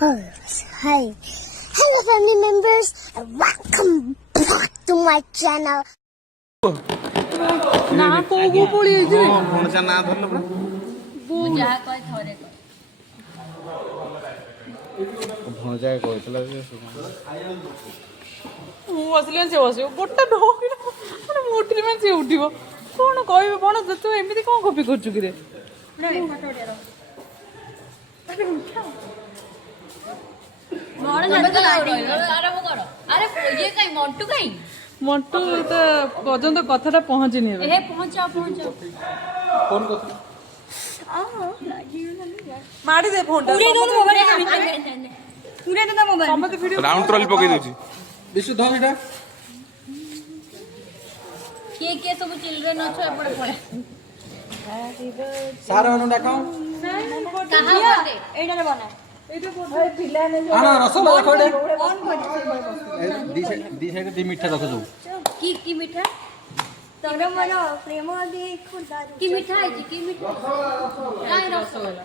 Hi. Hello family members and welcome back to my channel. ନା କୋଉ ପଳି ହେଇଛି ଭଣଜା ନା ଧରିଲ ପରା ଯାହା କହି ଥରେ କହ ଭଣଜା କହିଥିଲା ଯେ ମୁଁ ବସିଲେ ସେ ବସିବ ଗୋଟେ ଢୋକିଲା ମାନେ ମୁଁ ଉଠିଲି ମାନେ ସେ ଉଠିବ କ'ଣ କହିବେ କ'ଣ ତୁ ଏମିତି କ'ଣ କପି କରୁଛୁ କିରେ ମଣ୍ଟୁ ତ ପର୍ଯ୍ୟନ୍ତ କଥାଟା ପହଞ୍ଚିନି ଏବେ ମାଡ଼ି ଦେ ଫୋନଟା ସମସ୍ତେ ଭିଡ଼ିଓ ରାଉଣ୍ଡ ଟ୍ରଲି ପକେଇ ଦଉଛି ବିଶୁ ଧର ଏଟା କିଏ କିଏ ସବୁ ଚିଲଡ୍ରେନ ଅଛ ଏପଟେ ପଳେ ସାର ଅନୁ ଡାକାଉ କାହା ବଟେ ଏଇଟାରେ ବନା ଆଣ ରସଗୋଲା ଦେଖ ଏଟା ଦି ସାଇଡ ଦି ମିଠା ରଖ ସବୁ କି ମିଠା ତୋର ମନ ପ୍ରେମ ଦି ଖୁଦା କି ମିଠା ହେଇଛି କି ମିଠା କାଇଁ ରସଗୋଲା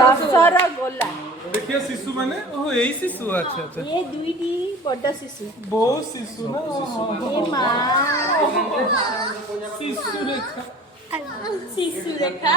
ରସଗୋଲା देखिए शिशु माने ओह यही शिशु अच्छा अच्छा ये दुईटी बड़ा शिशु बहुत शिशु ना ये माँ शिशु रेखा शिशु रेखा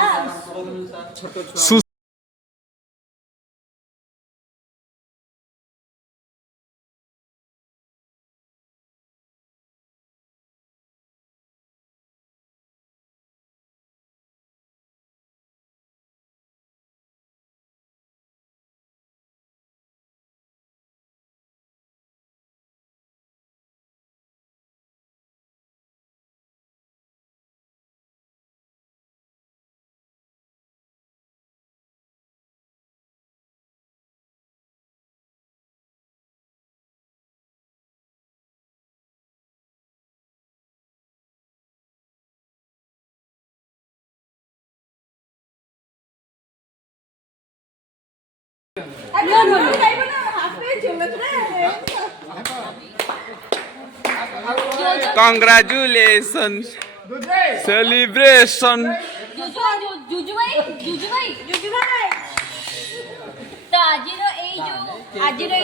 Congratulations celebration जुजु भाई तो आज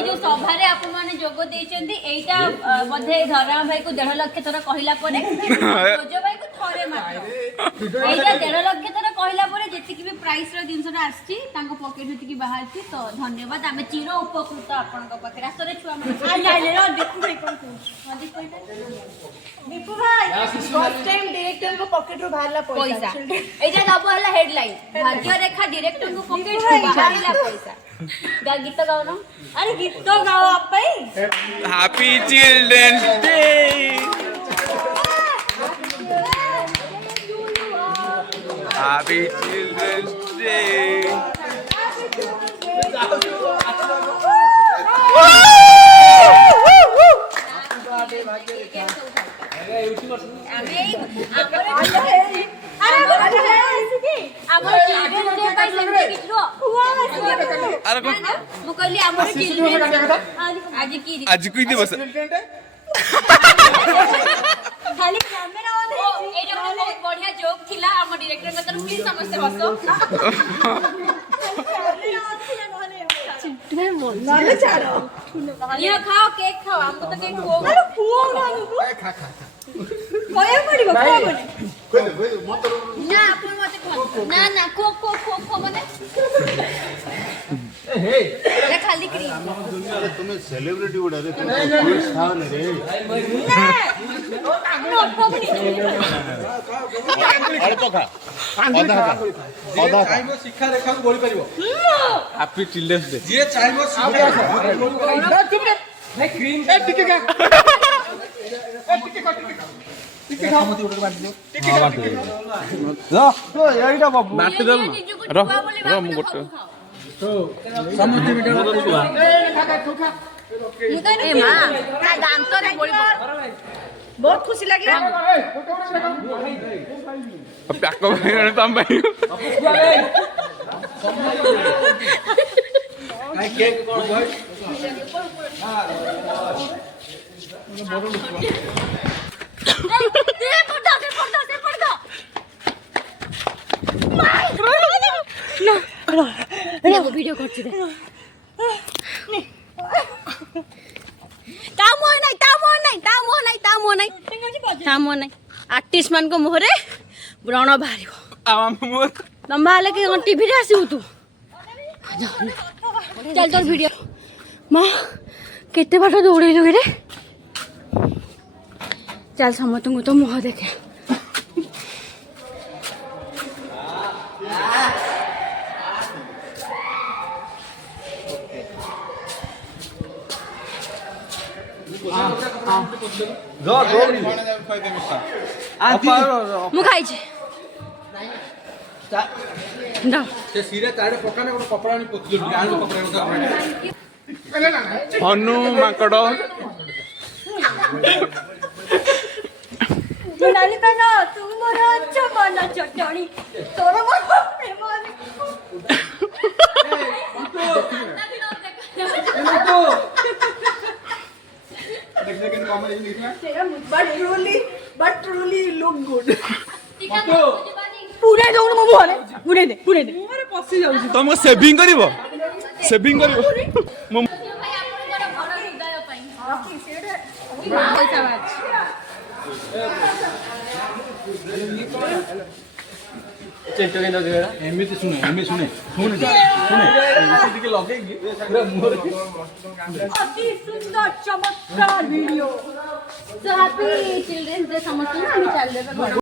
जो सभा रे आपण माने जोग देचंदी एटा मध्ये धरा भाई को 1.5 लाख थरा कहिला परे जोजो भाई को थरे मात्र एटा 1.5 लाख थरा कहिला परे जेति कि भी प्राइस रो दिनसटा आछि तांको पॉकेट होति कि बाहर छी तो धन्यवाद आमे चिर उपकृत आपण को पाखे रास्ता छुआ माने दीपू भाई कौन दीपू भाई फर्स्ट टाइम डायरेक्टर को पॉकेट रो बाहरला पैसा एटा दबो हला हेडलाइन भाग्य रेखा डायरेक्टर को पॉकेट रो बाहरला पैसा गा गीत गाओ ना अरे गीत तो गाओ आप भाई Happy Children's Day Happy Children's Day आज कोई दिवस खाली कैमरा ऑन है एटा बहुत बढ़िया जोक थिला हम डायरेक्टर के तरफ प्लीज समझ से हंसो नाले चारो ये खाओ केक खाओ हमको तो केक खो अरे फुओ ना खा कोया पड़िबो खा बने ना अपन मते खो ना खो माने हे ये खाली क्रीम अरे तुम्हें सेलिब्रिटी उड़ा रे तुम कोई स्थान रे अरे तो खा आधा चाइबो शिक्षा रेखा को बोली परिबो हैप्पी चिल्ड्रंस डे जे चाइबो शिक्षा भाई क्रीम ए टिके का टिके खा मत उड़ बांट दो टिके बांट दो तो एइटा बाबू बांट दे रो मु गोटे समझे वीडियो छुआ ए मां का दांत रे बोली बहुत खुशी लागला प्याक भाई तम भाई आई केक कोन भाई वीडियो करछि ତା ମୁହଁ ନାହିଁ ତା ମୁହଁ ନାହିଁ ତା ମୁହଁ ନାହିଁ ତା ମୁହଁ ନାହିଁ ତା ମୁହଁ ନାହିଁ ଆର୍ଟିଷ୍ଟ ମାନଙ୍କ ମୁହଁରେ ବ୍ରଣ ବାହାରିବ ଲମ୍ବା ହେଲେ କି ଟିଭିରେ ଆସିବୁ ତୁ ଚାଲ ତୋର ଭିଡିଓ ମା କେତେ ବାଟ ଦୌଡେଇଲୁ କିରେ ଚାଲ ସମସ୍ତଙ୍କୁ ତ ମୁହଁ ଦେଖେ ମୁଁ ଖାଇଛି ହନୁ ମାଙ୍କଡ ନାଲି କାନ ତୁ ମୋର ଅଛ ମନ ଚଟଣି ତୋର ମୋର ପ୍ରେମ truly look good. ପୁରା ଦଉନୁ ମୋ ମୁହଁରେ ପୁରେଇ ଦେ ମୁହଁରେ ପଶି ଯାଉଛି ତମକୁ ସେଭିଂ କରିବ ସେଭିଂ କରିବ ମୋ ଏମିତି ଶୁଣେ ଶୁଣେ ଟିକେ ଲଗେଇକି ପୁରା ମୁହଁରେ ଅତି ସୁନ୍ଦର ଚମତ୍କାର video. So happy children's day ସମସ୍ତଙ୍କୁ ଆମେ ଚାଲିଦେବେ ଘରକୁ।